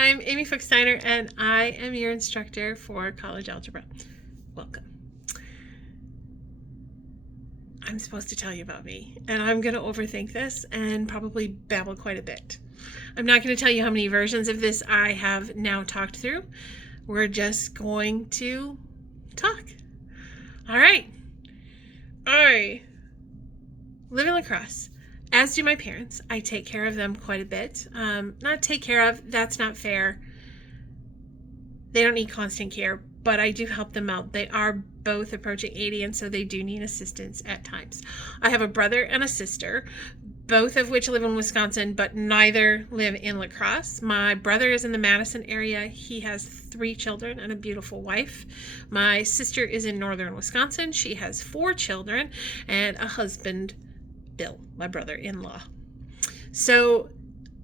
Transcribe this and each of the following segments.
I'm Amy Fuchsteiner, and I am your instructor for college algebra. Welcome. I'm supposed to tell you about me, and I'm going to overthink this and probably babble quite a bit. I'm not going to tell you how many versions of this I have now talked through. We're just going to talk. All right. I live in La Crosse. As do my parents. I take care of them quite a bit. Not take care of, that's not fair. They don't need constant care, but I do help them out. They are both approaching 80, and so they do need assistance at times. I have a brother and a sister, both of which live in Wisconsin, but neither live in La Crosse. My brother is in the Madison area. He has 3 children and a beautiful wife. My sister is in northern Wisconsin. She has 4 children and a husband, Bill, my brother-in-law. So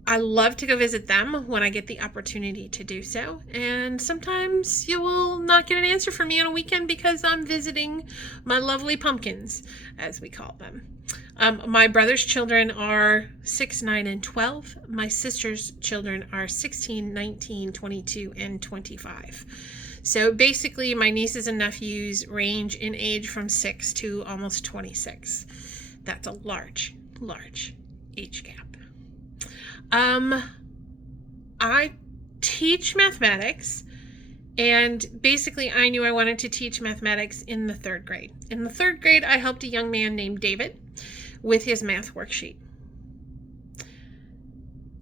I love to go visit them when I get the opportunity to do so. And sometimes you will not get an answer from me on a weekend because I'm visiting my lovely pumpkins, as we call them. My brother's children are 6, 9, and 12. My sister's children are 16, 19, 22, and 25. So basically, my nieces and nephews range in age from 6 to almost 26. That's a large age gap. I teach mathematics, and basically I knew I wanted to teach mathematics in the 3rd grade. In the 3rd grade, I helped a young man named David with his math worksheet.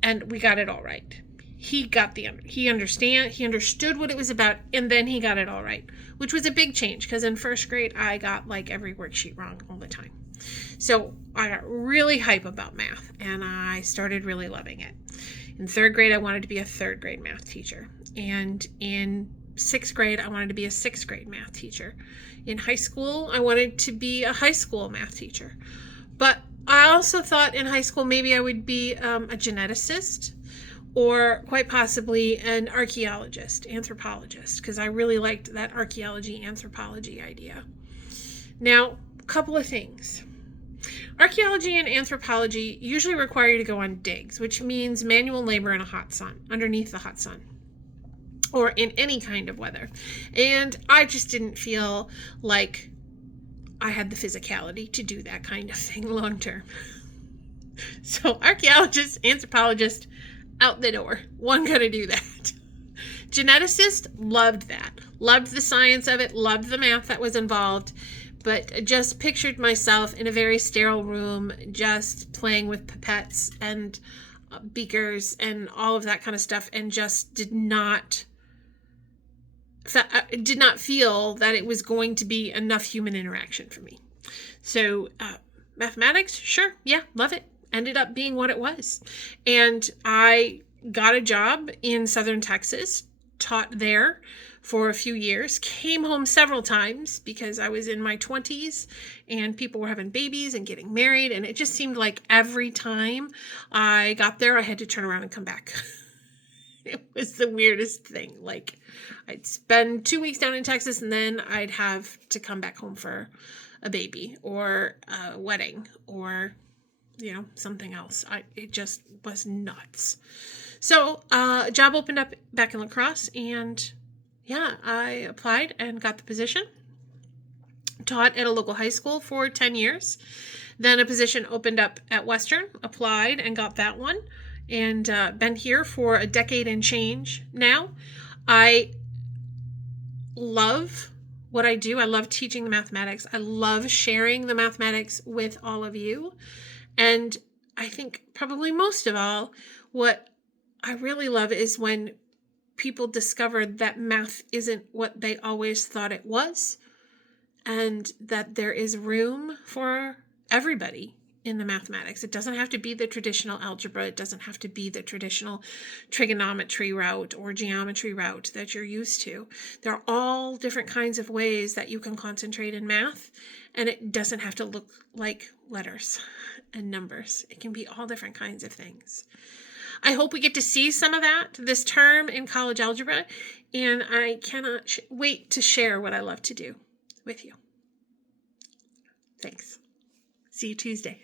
And we got it all right. He understood what it was about, and then he got it all right, which was a big change because in 1st grade, I got like every worksheet wrong all the time. So I got really hype about math, and I started really loving it. In 3rd grade, I wanted to be a 3rd grade math teacher. And in 6th grade, I wanted to be a 6th grade math teacher. In high school, I wanted to be a high school math teacher. But I also thought in high school maybe I would be a geneticist or quite possibly an archaeologist, anthropologist, because I really liked that archaeology, anthropology idea. Now, a couple of things. Archaeology and anthropology usually require you to go on digs, which means manual labor in a hot sun, underneath the hot sun, or in any kind of weather. And I just didn't feel like I had the physicality to do that kind of thing long term. So archaeologist, anthropologist, out the door. One gonna do that. Geneticist, loved that. Loved the science of it, loved the math that was involved, but just pictured myself in a very sterile room, just playing with pipettes and beakers and all of that kind of stuff, and just did not feel that it was going to be enough human interaction for me. So mathematics, sure, yeah, love it. Ended up being what it was. And I got a job in Southern Texas, taught there for a few years, came home several times because I was in my 20s and people were having babies and getting married, and it just seemed like every time I got there, I had to turn around and come back. It was the weirdest thing. Like, I'd spend 2 weeks down in Texas, and then I'd have to come back home for a baby or a wedding or, something else. It just was nuts. So a job opened up back in La Crosse, and I applied and got the position. Taught at a local high school for 10 years. Then a position opened up at Western, applied and got that one, and been here for a decade and change now. I love what I do. I love teaching the mathematics. I love sharing the mathematics with all of you. And I think probably most of all, what I really love is when people discover that math isn't what they always thought it was, and that there is room for everybody in the mathematics. It doesn't have to be the traditional algebra. It doesn't have to be the traditional trigonometry route or geometry route that you're used to. There are all different kinds of ways that you can concentrate in math, and it doesn't have to look like letters and numbers. It can be all different kinds of things. I hope we get to see some of that this term in college algebra, and I cannot wait to share what I love to do with you. Thanks. See you Tuesday.